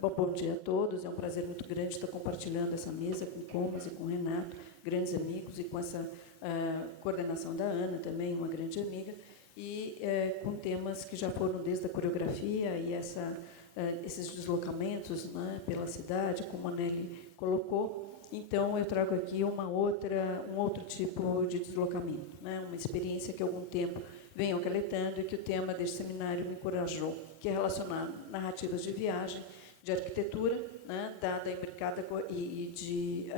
Bom dia a todos, é um prazer muito grande estar compartilhando essa mesa com o Comas e com o Renato, grandes amigos, e com essa coordenação da Ana, também uma grande amiga, e com temas que já foram desde a coreografia e esses deslocamentos, né, pela cidade, como a Nelly colocou. Então, eu trago aqui um outro tipo de deslocamento, né, uma experiência que há algum tempo venho acaletando e que o tema deste seminário me encorajou, que é relacionar narrativas de viagem, de arquitetura, né, dada imbricada e de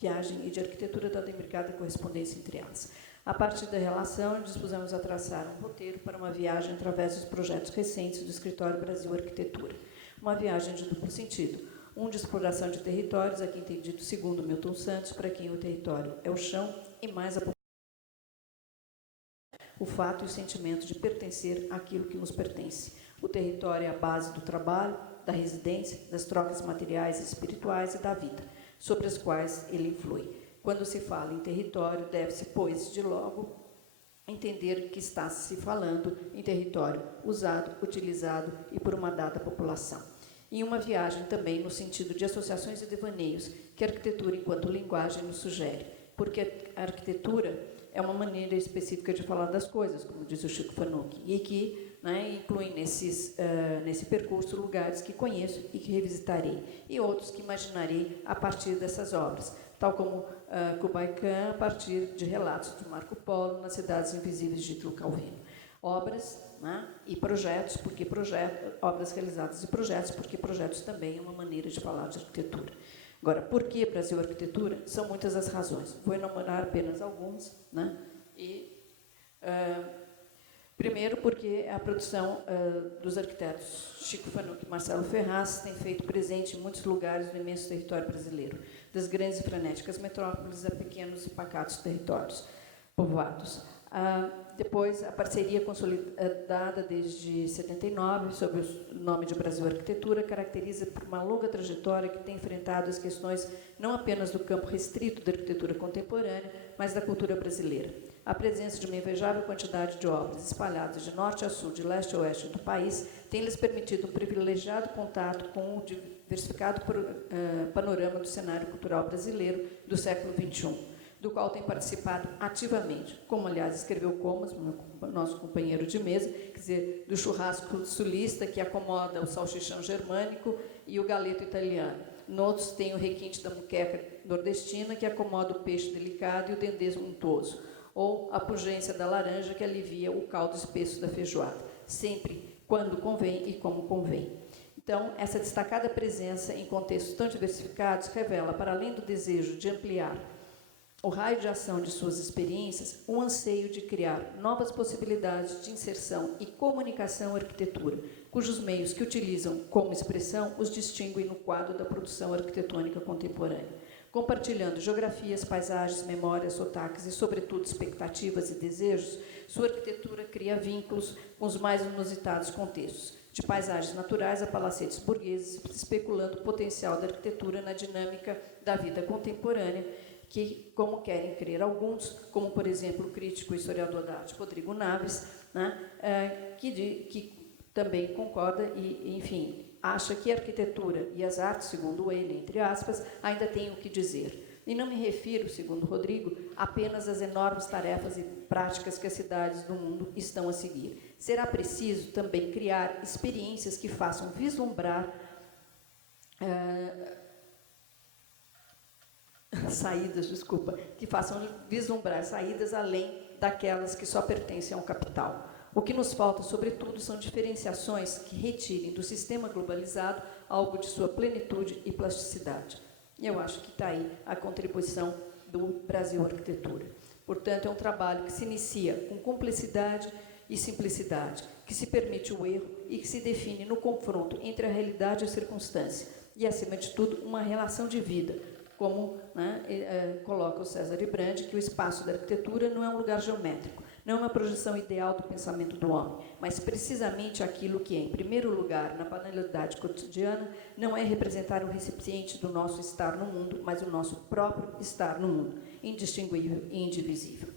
viagem e de arquitetura, dada imbricada correspondência entre elas. A partir da relação, dispusemos a traçar um roteiro para uma viagem através dos projetos recentes do Escritório Brasil Arquitetura. Uma viagem de duplo sentido, um de exploração de territórios, aqui entendido segundo Milton Santos, para quem o território é o chão e mais o fato e o sentimento de pertencer àquilo que nos pertence. O território é a base do trabalho, da residência, das trocas materiais e espirituais e da vida, sobre as quais ele influi. Quando se fala em território, deve-se, pois, de logo, entender que está se falando em território usado, utilizado e por uma dada população. Em uma viagem também no sentido de associações e devaneios que a arquitetura enquanto linguagem nos sugere, porque a arquitetura é uma maneira específica de falar das coisas, como diz o Chico Fanucchi, e que, né, inclui nesse percurso lugares que conheço e que revisitarei, e outros que imaginarei a partir dessas obras, tal como Kubaikan, a partir de relatos de Marco Polo nas Cidades Invisíveis de Ítalo Calvino. Obras, né, e projetos, obras realizadas e projetos, porque projetos também é uma maneira de falar de arquitetura. Agora, por que Brasil Arquitetura? São muitas as razões. Vou enumerar apenas algumas, né? Primeiro, porque a produção dos arquitetos Chico Fanucchi e Marcelo Ferraz tem feito presente em muitos lugares do imenso território brasileiro, das grandes e frenéticas metrópoles a pequenos e pacatos territórios povoados. Depois, a parceria consolidada desde 79, sob o nome de Brasil Arquitetura, caracteriza por uma longa trajetória que tem enfrentado as questões não apenas do campo restrito da arquitetura contemporânea, mas da cultura brasileira. A presença de uma invejável quantidade de obras espalhadas de norte a sul, de leste a oeste do país, tem lhes permitido um privilegiado contato com o diversificado panorama do cenário cultural brasileiro do século XXI, do qual tem participado ativamente, como, aliás, escreveu Comas, nosso companheiro de mesa, quer dizer, do churrasco sulista, que acomoda o salchichão germânico e o galeto italiano. Noutros tem o requinte da muqueca nordestina, que acomoda o peixe delicado e o dendê untuoso, ou a pungência da laranja, que alivia o caldo espesso da feijoada, sempre quando convém e como convém. Então, essa destacada presença em contextos tão diversificados revela, para além do desejo de ampliar o raio de ação de suas experiências, um anseio de criar novas possibilidades de inserção e comunicação à arquitetura, cujos meios que utilizam como expressão os distinguem no quadro da produção arquitetônica contemporânea. Compartilhando geografias, paisagens, memórias, sotaques e, sobretudo, expectativas e desejos, sua arquitetura cria vínculos com os mais inusitados contextos, de paisagens naturais a palacetes burgueses, especulando o potencial da arquitetura na dinâmica da vida contemporânea, que, como querem crer alguns, como, por exemplo, o crítico e historiador da arte Rodrigo Naves, né, que também concorda e, enfim, acha que a arquitetura e as artes, segundo ele, entre aspas, ainda têm o que dizer. E não me refiro, segundo Rodrigo, apenas às enormes tarefas e práticas que as cidades do mundo estão a seguir. Será preciso também criar experiências que façam vislumbrar que façam vislumbrar saídas além daquelas que só pertencem ao capital. O que nos falta, sobretudo, são diferenciações que retirem do sistema globalizado algo de sua plenitude e plasticidade. E eu acho que está aí a contribuição do Brasil Arquitetura. Portanto, é um trabalho que se inicia com complexidade e simplicidade, que se permite o erro e que se define no confronto entre a realidade e a circunstância, e, acima de tudo, uma relação de vida, como, né, coloca o César Ibrandi, que o espaço da arquitetura não é um lugar geométrico, não é uma projeção ideal do pensamento do homem, mas precisamente aquilo que é, em primeiro lugar, na banalidade cotidiana, não é representar o recipiente do nosso estar no mundo, mas o nosso próprio estar no mundo, indistinguível e indivisível.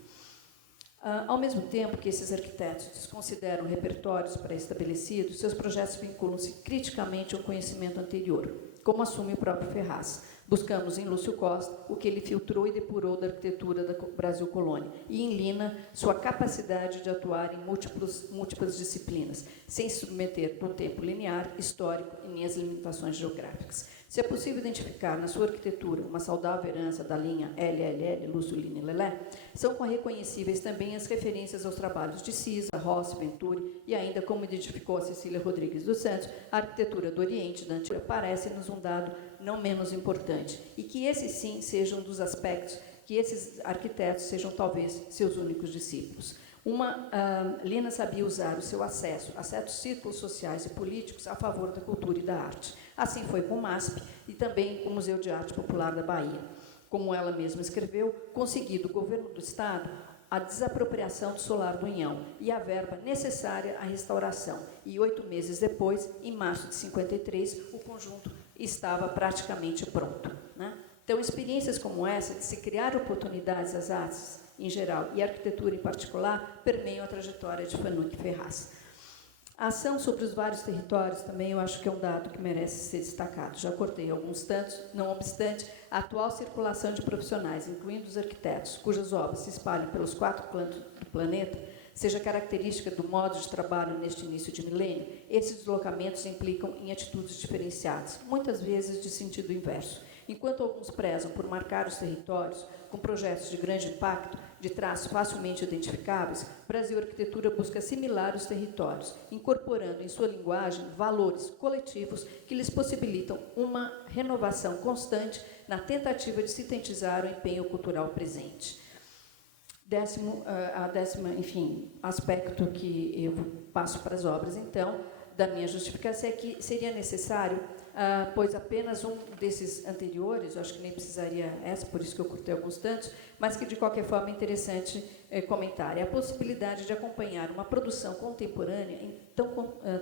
Ao mesmo tempo que esses arquitetos desconsideram repertórios pré-estabelecidos, seus projetos vinculam-se criticamente ao conhecimento anterior, como assume o próprio Ferraz. Buscamos em Lúcio Costa o que ele filtrou e depurou da arquitetura da Brasil Colônia, e em Lina sua capacidade de atuar em múltiplas disciplinas, sem se submeter no tempo linear, histórico e nem às limitações geográficas. Se é possível identificar na sua arquitetura uma saudável herança da linha LLL, Lúcio, Lina e Lelé, são reconhecíveis também as referências aos trabalhos de Cisa, Rossi, Venturi e ainda, como identificou a Cecília Rodrigues dos Santos, a arquitetura do Oriente, da Antiga, parece-nos um dado não menos importante, e que esses sim sejam dos aspectos que esses arquitetos sejam talvez seus únicos discípulos. Lina sabia usar o seu acesso a certos círculos sociais e políticos a favor da cultura e da arte. Assim foi com o MASP e também com o Museu de Arte Popular da Bahia. Como ela mesma escreveu, consegui do governo do Estado a desapropriação do solar do Inhão e a verba necessária à restauração. E 8 meses depois, em março de 53, o conjunto estava praticamente pronto, né? Então, experiências como essa, de se criar oportunidades às artes em geral e a arquitetura em particular, permeiam a trajetória de Fanuc Ferraz. A ação sobre os vários territórios também eu acho que é um dado que merece ser destacado. Já cortei alguns tantos, não obstante, a atual circulação de profissionais, incluindo os arquitetos, cujas obras se espalham pelos 4 cantos do planeta, seja característica do modo de trabalho neste início de milênio, esses deslocamentos implicam em atitudes diferenciadas, muitas vezes de sentido inverso. Enquanto alguns prezam por marcar os territórios com projetos de grande impacto, de traços facilmente identificáveis, Brasil Arquitetura busca assimilar os territórios, incorporando em sua linguagem valores coletivos que lhes possibilitam uma renovação constante na tentativa de sintetizar o empenho cultural presente. Décimo aspecto que eu passo para as obras, então, da minha justificação é que seria necessário, pois apenas um desses anteriores, eu acho que nem precisaria essa, por isso que eu cortei alguns tantos, mas que de qualquer forma é interessante comentar, é a possibilidade de acompanhar uma produção contemporânea em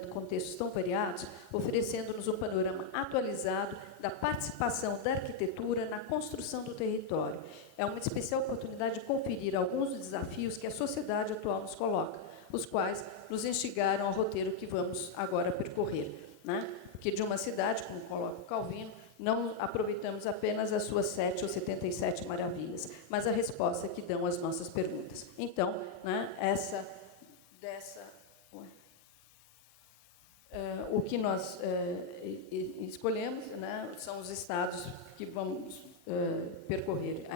contextos tão variados, oferecendo-nos um panorama atualizado da participação da arquitetura na construção do território. É uma especial oportunidade de conferir alguns dos desafios que a sociedade atual nos coloca, os quais nos instigaram ao roteiro que vamos agora percorrer, né? Porque de uma cidade, como coloca o Calvino, não aproveitamos apenas as suas 7 ou 77 maravilhas, mas a resposta que dão às nossas perguntas. Então, né, o que nós escolhemos, né, são os estados que vamos percorrer.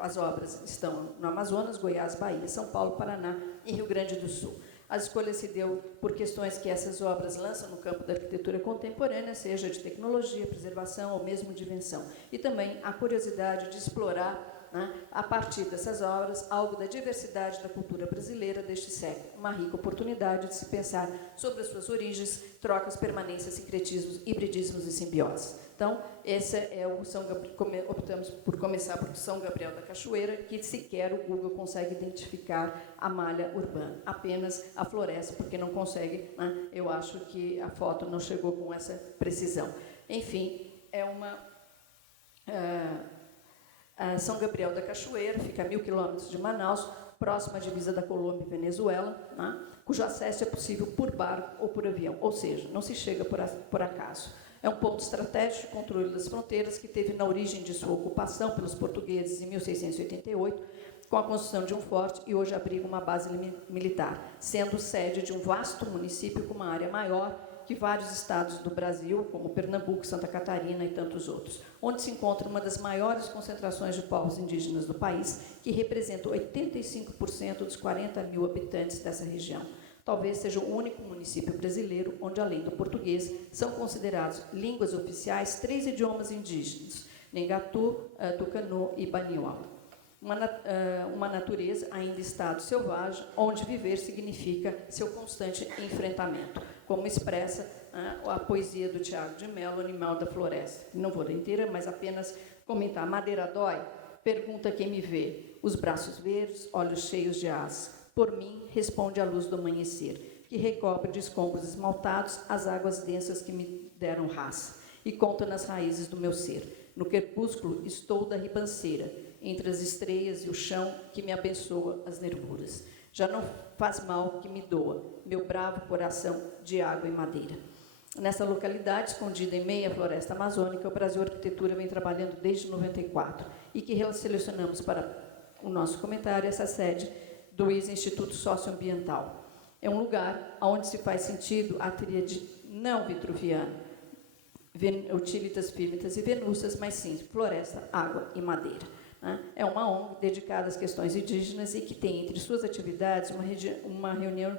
As obras estão no Amazonas, Goiás, Bahia, São Paulo, Paraná e Rio Grande do Sul. A escolha se deu por questões que essas obras lançam no campo da arquitetura contemporânea, seja de tecnologia, preservação ou mesmo de invenção. E também a curiosidade de explorar, né, a partir dessas obras, algo da diversidade da cultura brasileira deste século. Uma rica oportunidade de se pensar sobre as suas origens, trocas, permanências, sincretismos, hibridismos e simbioses. Então, esse é o optamos por começar por São Gabriel da Cachoeira, que sequer o Google consegue identificar a malha urbana, apenas a floresta, porque não consegue, né? Eu acho que a foto não chegou com essa precisão. Enfim, São Gabriel da Cachoeira, fica a 1.000 quilômetros de Manaus, próxima à divisa da Colômbia e Venezuela, né? Cujo acesso é possível por barco ou por avião, ou seja, não se chega por acaso. É um ponto estratégico de controle das fronteiras que teve na origem de sua ocupação pelos portugueses em 1688, com a construção de um forte e hoje abriga uma base militar, sendo sede de um vasto município com uma área maior que vários estados do Brasil, como Pernambuco, Santa Catarina e tantos outros, onde se encontra uma das maiores concentrações de povos indígenas do país, que representa 85% dos 40 mil habitantes dessa região. Talvez seja o único município brasileiro onde, além do português, são considerados línguas oficiais 3 idiomas indígenas, Nengatu, Tucano e Baniol. Uma natureza ainda em estado selvagem, onde viver significa seu constante enfrentamento, como expressa a poesia do Tiago de Mello, Animal da Floresta. Não vou ler inteira, mas apenas comentar. Madeira dói? Pergunta quem me vê. Os braços verdes, olhos cheios de asas. Por mim, responde a luz do amanhecer, que recobre de escombros esmaltados as águas densas que me deram raça, e conta nas raízes do meu ser. No crepúsculo estou da ribanceira, entre as estreias e o chão que me abençoa as nervuras. Já não faz mal que me doa, meu bravo coração de água e madeira. Nessa localidade, escondida em meia floresta amazônica, o Brasil Arquitetura vem trabalhando desde 94 e que selecionamos para o nosso comentário essa sede do Instituto Socioambiental. É um lugar onde se faz sentido a tríade não vitruviana, utilitas, firmitas e venúcias, mas sim floresta, água e madeira. É uma ONG dedicada às questões indígenas e que tem entre suas atividades uma reunião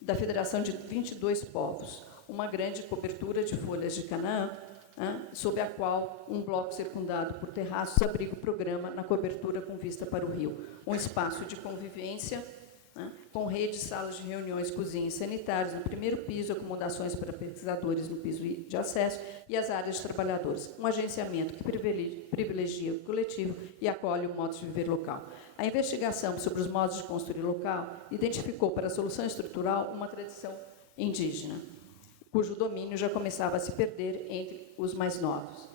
da Federação de 22 povos, uma grande cobertura de folhas de Canaã, sob a qual um bloco circundado por terraços abriga o programa na cobertura com vista para o rio, um espaço de convivência, com rede de salas de reuniões, cozinhas e sanitários no primeiro piso, acomodações para pesquisadores no piso de acesso e as áreas de trabalhadores. Um agenciamento que privilegia o coletivo e acolhe o modo de viver local. A investigação sobre os modos de construir local identificou para a solução estrutural uma tradição indígena, cujo domínio já começava a se perder entre os mais novos.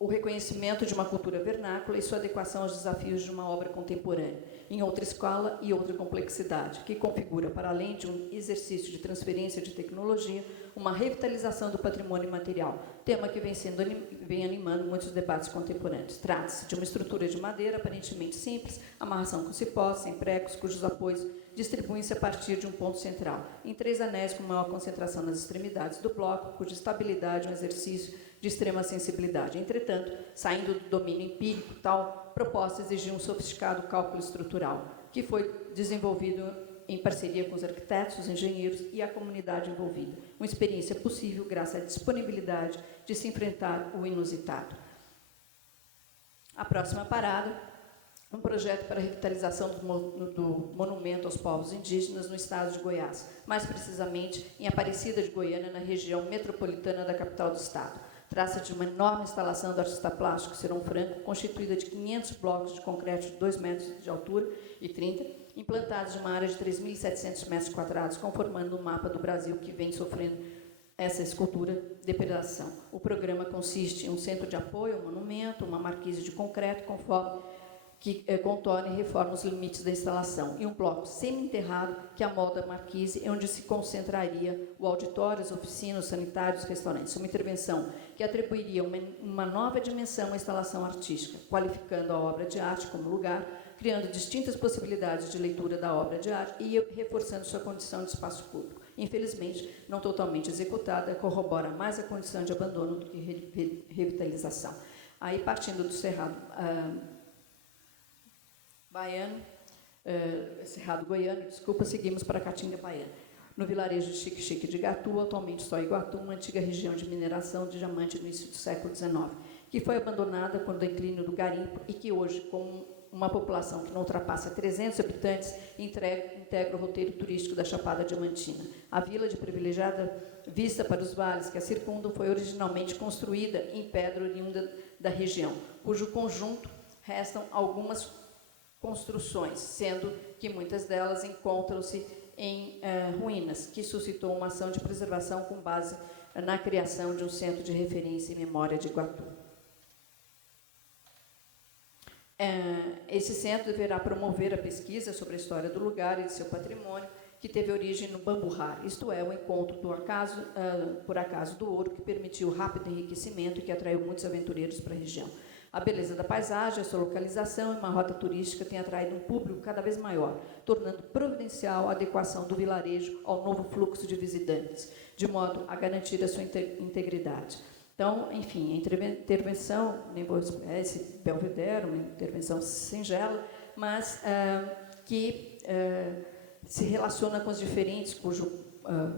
O reconhecimento de uma cultura vernácula e sua adequação aos desafios de uma obra contemporânea, em outra escala e outra complexidade, que configura, para além de um exercício de transferência de tecnologia, uma revitalização do patrimônio material, tema que vem animando muitos debates contemporâneos. Trata-se de uma estrutura de madeira aparentemente simples, amarração com cipós, sem pregos, cujos apoios distribuem-se a partir de um ponto central, em 3 anéis com maior concentração nas extremidades do bloco, cuja estabilidade é um exercício de extrema sensibilidade. Entretanto, saindo do domínio empírico, tal proposta exigia um sofisticado cálculo estrutural, que foi desenvolvido em parceria com os arquitetos, os engenheiros e a comunidade envolvida. Uma experiência possível graças à disponibilidade de se enfrentar o inusitado. A próxima parada, um projeto para a revitalização do monumento aos povos indígenas no estado de Goiás, mais precisamente em Aparecida de Goiânia, na região metropolitana da capital do estado. Trata-se de uma enorme instalação do artista plástico Serão Franco, constituída de 500 blocos de concreto de 2 metros de altura e 30, implantados em uma área de 3.700 metros quadrados, conformando um mapa do Brasil que vem sofrendo essa escultura depredação. O programa consiste em um centro de apoio ao monumento, uma marquise de concreto, conforme que contorna e reforma os limites da instalação, e um bloco semi-enterrado que amolda a marquise, onde se concentraria o auditório, as oficinas, os sanitários, os restaurantes. Uma intervenção que atribuiria uma nova dimensão à instalação artística, qualificando a obra de arte como lugar, criando distintas possibilidades de leitura da obra de arte e reforçando sua condição de espaço público. Infelizmente, não totalmente executada, corrobora mais a condição de abandono do que revitalização. Aí, partindo do Cerrado Baiano, Cerrado Goiano, desculpa, seguimos para Caatinga Baiana. No vilarejo de Xique-Xique de Igatu, atualmente só Iguatu, uma antiga região de mineração de diamante no início do século XIX, que foi abandonada com o declínio do garimpo e que hoje, com uma população que não ultrapassa 300 habitantes, integra o roteiro turístico da Chapada Diamantina. A vila de privilegiada vista para os vales que a circundam foi originalmente construída em pedra oriunda da região, cujo conjunto restam algumas construções, sendo que muitas delas encontram-se em ruínas, que suscitou uma ação de preservação com base na criação de um centro de referência e memória de Iguatu. Esse centro deverá promover a pesquisa sobre a história do lugar e de seu patrimônio, que teve origem no Bamburrar, isto é, o encontro por acaso do ouro, que permitiu o rápido enriquecimento e que atraiu muitos aventureiros para a região. A beleza da paisagem, a sua localização e uma rota turística têm atraído um público cada vez maior, tornando providencial a adequação do vilarejo ao novo fluxo de visitantes, de modo a garantir a sua integridade. Então, enfim, a intervenção, nem vou explicar esse belvedere, uma intervenção singela, mas que se relaciona com os diferentes, cujo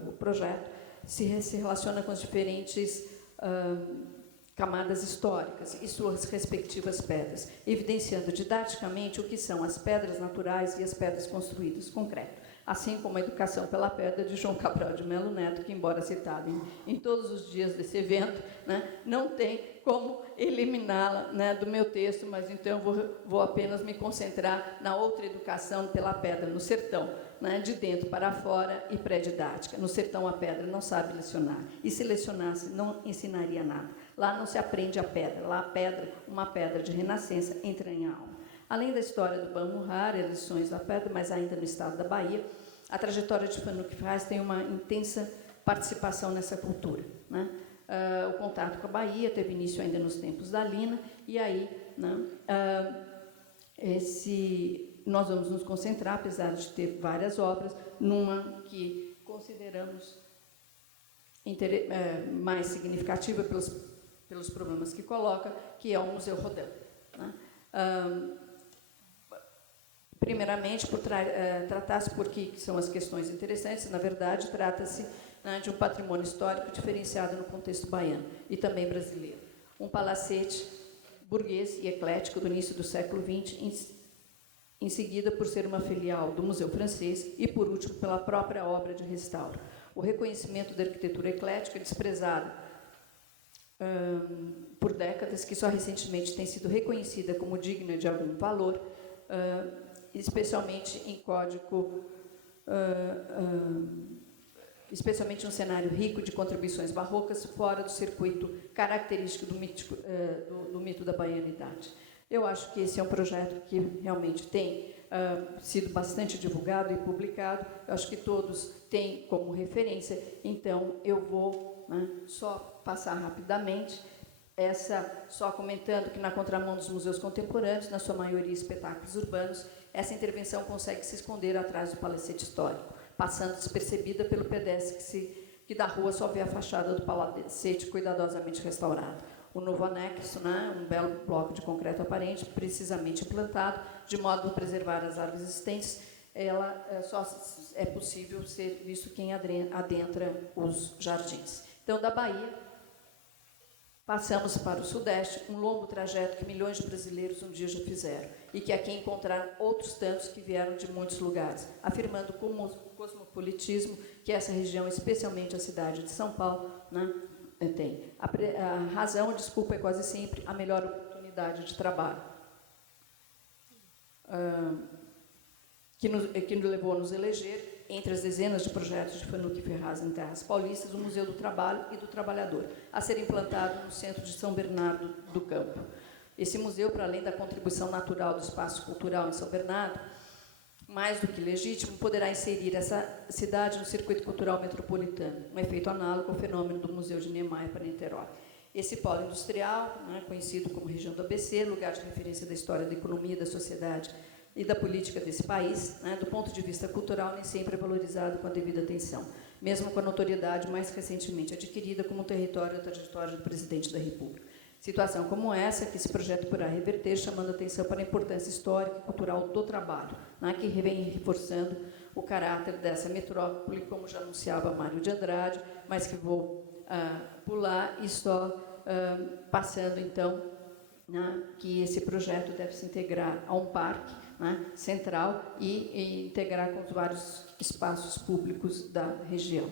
o projeto se relaciona com os diferentes camadas históricas e suas respectivas pedras, evidenciando didaticamente o que são as pedras naturais e as pedras construídas, concreto, assim como a educação pela pedra de João Cabral de Melo Neto, que, embora citado em todos os dias desse evento, não tem como eliminá-la do meu texto, mas então vou apenas me concentrar na outra educação pela pedra, no sertão, de dentro para fora e pré-didática. No sertão, a pedra não sabe lecionar, e se lecionasse, não ensinaria nada. Lá não se aprende a pedra, lá a pedra, uma pedra de renascença, entra em alma. Além da história do Banmurrar, lições da pedra, mas ainda no estado da Bahia, a trajetória de Fanuque Ferraz tem uma intensa participação nessa cultura, né? O contato com a Bahia teve início ainda nos tempos da Lina, e aí, né, nós vamos nos concentrar, apesar de ter várias obras, numa que consideramos mais significativa pelos problemas que coloca, que é o Museu Rodin, né? Primeiramente, por tratar-se por que são as questões interessantes, na verdade, trata-se, né, de um patrimônio histórico diferenciado no contexto baiano e também brasileiro. Um palacete burguês e eclético do início do século XX, em seguida por ser uma filial do Museu Francês e, por último, pela própria obra de restauro. O reconhecimento da arquitetura eclética é desprezada por décadas, que só recentemente tem sido reconhecida como digna de algum valor, especialmente em código, especialmente um cenário rico de contribuições barrocas fora do circuito característico do mito da baianidade. Eu acho que esse é um projeto que realmente tem sido bastante divulgado e publicado. Eu acho que todos têm como referência, então eu vou, né, só passar rapidamente, só comentando que na contramão dos museus contemporâneos, na sua maioria espetáculos urbanos, essa intervenção consegue se esconder atrás do palacete histórico, passando despercebida pelo pedestre que da rua só vê a fachada do palacete cuidadosamente restaurado. O novo anexo, né, um belo bloco de concreto aparente, precisamente implantado, de modo a preservar as árvores existentes, ela só é possível ser visto quem adentra os jardins. Então, da Bahia, passamos para o Sudeste, um longo trajeto que milhões de brasileiros um dia já fizeram, e que aqui encontraram outros tantos que vieram de muitos lugares, afirmando com o cosmopolitismo que essa região, especialmente a cidade de São Paulo, né, tem. A razão, desculpa, é quase sempre a melhor oportunidade de trabalho, que nos levou a nos eleger, entre as dezenas de projetos de Fanuque Ferraz em terras paulistas, o Museu do Trabalho e do Trabalhador, a ser implantado no centro de São Bernardo do Campo. Esse museu, para além da contribuição natural do espaço cultural em São Bernardo, mais do que legítimo, poderá inserir essa cidade no circuito cultural metropolitano, um efeito análogo ao fenômeno do Museu de Niemeyer para Niterói. Esse polo industrial, né, conhecido como região do ABC, lugar de referência da história da economia, da sociedade e da política desse país, né, do ponto de vista cultural, nem sempre é valorizado com a devida atenção, mesmo com a notoriedade mais recentemente adquirida como território da trajetória do presidente da República. Situação como essa que esse projeto poderá reverter, chamando a atenção para a importância histórica e cultural do trabalho, né, que vem reforçando o caráter dessa metrópole, como já anunciava Mário de Andrade, mas que vou pular e só passando, então, né, que esse projeto deve se integrar a um parque, né, central e integrar com os vários espaços públicos da região.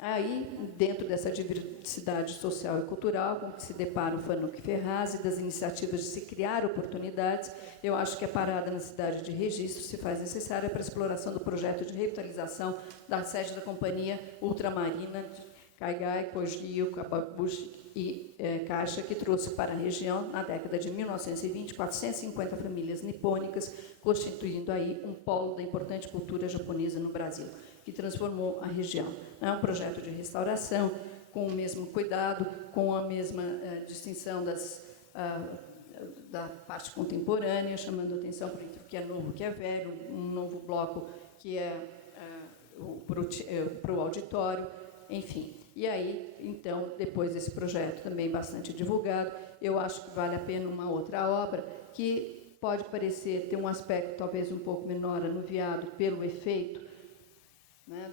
Aí, dentro dessa diversidade social e cultural com que se depara o Fanuque Ferraz e das iniciativas de se criar oportunidades, eu acho que a parada na cidade de Registro se faz necessária para a exploração do projeto de revitalização da sede da Companhia Ultramarina de Caigai, Cogio, Cababuchi e Caixa, que trouxe para a região, na década de 1920, 450 famílias nipônicas, constituindo aí um polo da importante cultura japonesa no Brasil, que transformou a região. É um projeto de restauração, com o mesmo cuidado, com a mesma distinção da parte contemporânea, chamando a atenção para o que é novo, o que é velho, um novo bloco que é para o auditório, enfim. E aí, então, depois desse projeto também bastante divulgado, eu acho que vale a pena uma outra obra que pode parecer ter um aspecto talvez um pouco menor, anuviado pelo efeito, né,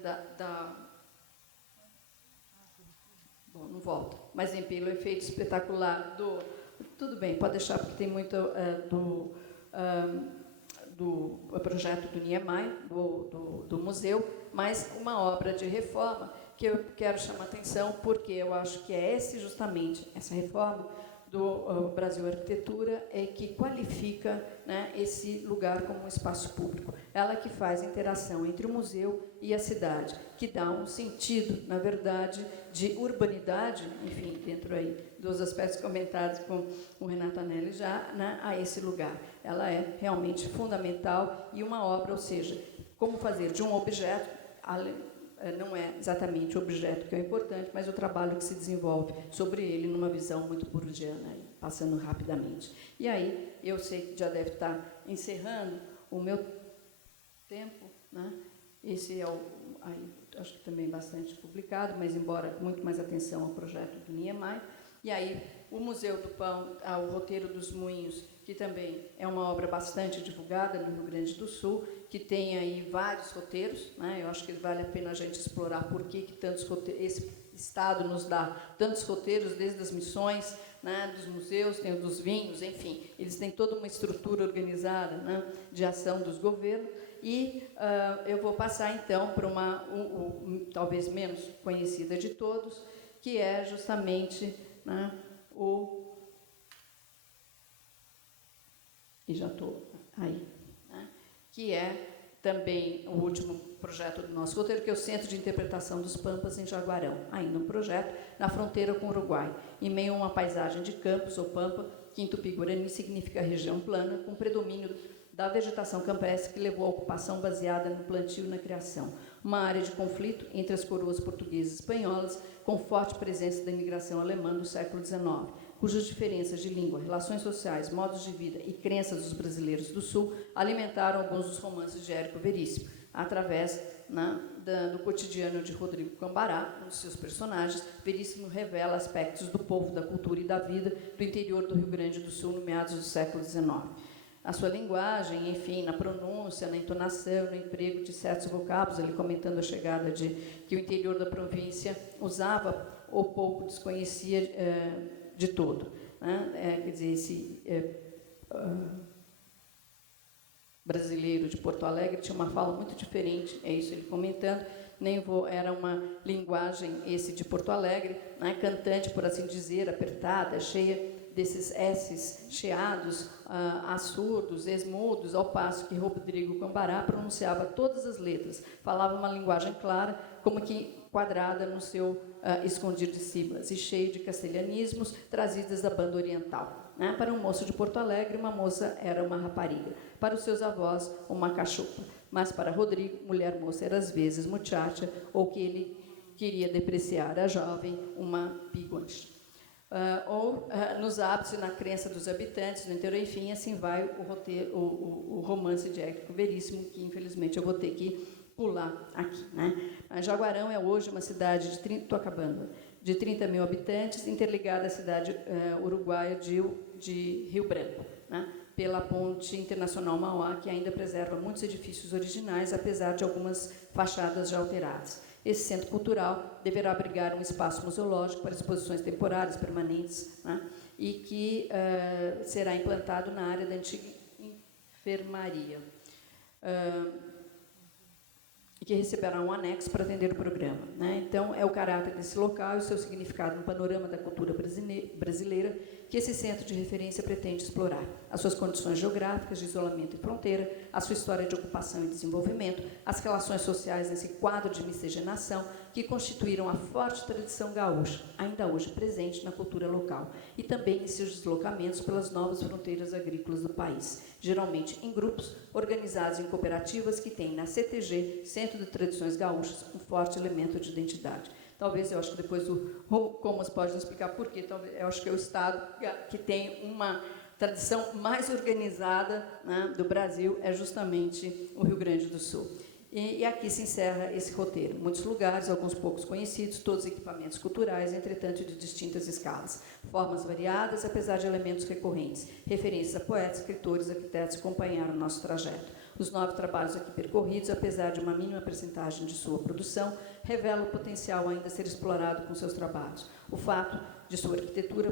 bom, não volta, mas pelo efeito espetacular do... Tudo bem, pode deixar, porque tem muito do projeto do Niemeyer, do museu, mas uma obra de reforma que eu quero chamar a atenção, porque eu acho que é justamente essa reforma do Brasil Arquitetura é que qualifica, né, esse lugar como um espaço público. Ela que faz a interação entre o museu e a cidade, que dá um sentido, na verdade, de urbanidade, enfim, dentro aí dos aspectos comentados com o Renato Anelli já, né, a esse lugar. Ela é realmente fundamental e uma obra, ou seja, como fazer de um objeto, não é exatamente o objeto que é importante, mas o trabalho que se desenvolve sobre ele numa visão muito burdiana, passando rapidamente. E aí, eu sei que já deve estar encerrando o meu tempo, né? Esse é aí, acho que também bastante publicado, mas embora muito mais atenção ao projeto do Niemeyer. E aí, o Museu do Pão, o Roteiro dos Moinhos, que também é uma obra bastante divulgada no Rio Grande do Sul, que tem aí vários roteiros, né? Eu acho que vale a pena a gente explorar por que tantos roteiros, esse Estado nos dá tantos roteiros, desde as missões, né, dos museus, tem o dos vinhos, enfim, eles têm toda uma estrutura organizada, né, de ação dos governos. E eu vou passar, então, para uma talvez menos conhecida de todos, que é justamente, né, e já estou aí, né, que é também o último projeto do nosso roteiro, que é o Centro de Interpretação dos Pampas, em Jaguarão, ainda um projeto na fronteira com o Uruguai, em meio a uma paisagem de campos ou pampa, que em Tupi-Guarani significa região plana, com predomínio da vegetação campestre que levou à ocupação baseada no plantio e na criação. Uma área de conflito entre as coroas portuguesas e espanholas, com forte presença da imigração alemã do século XIX, cujas diferenças de língua, relações sociais, modos de vida e crenças dos brasileiros do Sul alimentaram alguns dos romances de Érico Veríssimo, através, né, do cotidiano de Rodrigo Cambará, um dos seus personagens. Veríssimo revela aspectos do povo, da cultura e da vida do interior do Rio Grande do Sul no meados do século XIX. A sua linguagem, enfim, na pronúncia, na entonação, no emprego de certos vocábulos, ele comentando a chegada de que o interior da província usava ou pouco desconhecia de todo, né? Quer dizer, esse brasileiro de Porto Alegre tinha uma fala muito diferente, é isso ele comentando, era uma linguagem esse de Porto Alegre, né? Cantante, por assim dizer, apertada, cheia desses S's chiados, assurdos, esmudos, ao passo que Rodrigo Cambará pronunciava todas as letras, falava uma linguagem clara, como que quadrada no seu escondido de sílabas e cheio de castelhanismos trazidas da banda oriental. Né? Para um moço de Porto Alegre, uma moça era uma rapariga. Para os seus avós, uma cachupa. Mas para Rodrigo, mulher moça era às vezes muchacha, ou que ele queria depreciar a jovem, uma piguancha. Nos hábitos e na crença dos habitantes no interior, enfim, assim vai o romance de Érico Veríssimo, que infelizmente eu vou ter que pular aqui, né? Jaguarão é hoje uma cidade de 30 mil habitantes, interligada à cidade uruguaia de Rio Branco, né? Pela ponte internacional Mauá, que ainda preserva muitos edifícios originais, apesar de algumas fachadas já alteradas. Esse centro cultural deverá abrigar um espaço museológico para exposições temporárias, permanentes, né? E que será implantado na área da antiga enfermaria, que receberá um anexo para atender o programa, né? Então, é o caráter desse local e o seu significado no panorama da cultura brasileira que esse centro de referência pretende explorar. As suas condições geográficas de isolamento e fronteira, a sua história de ocupação e desenvolvimento, as relações sociais nesse quadro de miscigenação que constituíram a forte tradição gaúcha, ainda hoje presente na cultura local, e também em seus deslocamentos pelas novas fronteiras agrícolas do país, geralmente em grupos organizados em cooperativas que têm na CTG, Centro de Tradições Gaúchas, um forte elemento de identidade. Talvez, eu acho que depois o Comas pode nos explicar por quê, eu acho que é o Estado que tem uma tradição mais organizada, né, do Brasil, é justamente o Rio Grande do Sul. E aqui se encerra esse roteiro. Muitos lugares, alguns poucos conhecidos, todos equipamentos culturais, entretanto de distintas escalas, formas variadas, apesar de elementos recorrentes. Referências a poetas, escritores, arquitetos acompanharam o nosso trajeto. Os 9 trabalhos aqui percorridos, apesar de uma mínima percentagem de sua produção, revelam o potencial ainda a ser explorado com seus trabalhos. O fato de sua arquitetura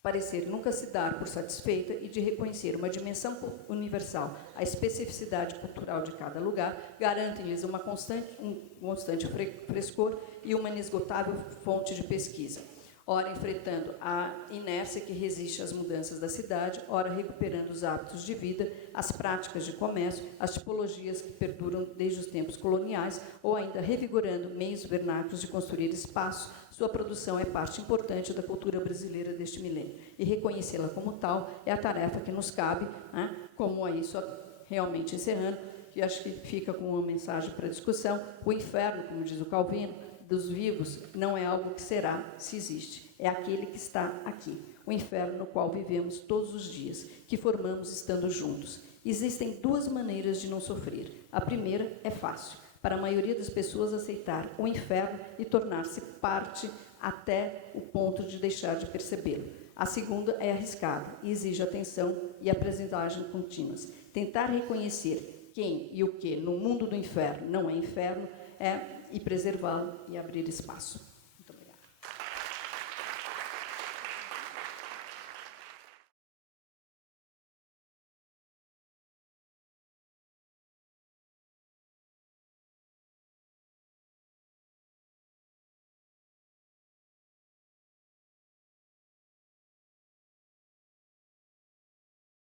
parecer nunca se dar por satisfeita e de reconhecer uma dimensão universal, a especificidade cultural de cada lugar, garantem-lhes um constante frescor e uma inesgotável fonte de pesquisa. ora enfrentando a inércia que resiste às mudanças da cidade, ora recuperando os hábitos de vida, as práticas de comércio, as tipologias que perduram desde os tempos coloniais, ou ainda revigorando meios vernáculos de construir espaço. Sua produção é parte importante da cultura brasileira deste milênio, e reconhecê-la como tal é a tarefa que nos cabe, né? Como aí, só realmente encerrando, que acho que fica com uma mensagem para discussão: o inferno, como diz o Calvino, dos vivos não é algo que será, se existe, é aquele que está aqui, o inferno no qual vivemos todos os dias, que formamos estando juntos. Existem duas maneiras de não sofrer. A primeira é fácil, para a maioria das pessoas aceitar o inferno e tornar-se parte até o ponto de deixar de percebê-lo. A segunda é arriscada e exige atenção e aprendizagem contínuas. Tentar reconhecer quem e o que no mundo do inferno não é inferno e preservá-lo e abrir espaço.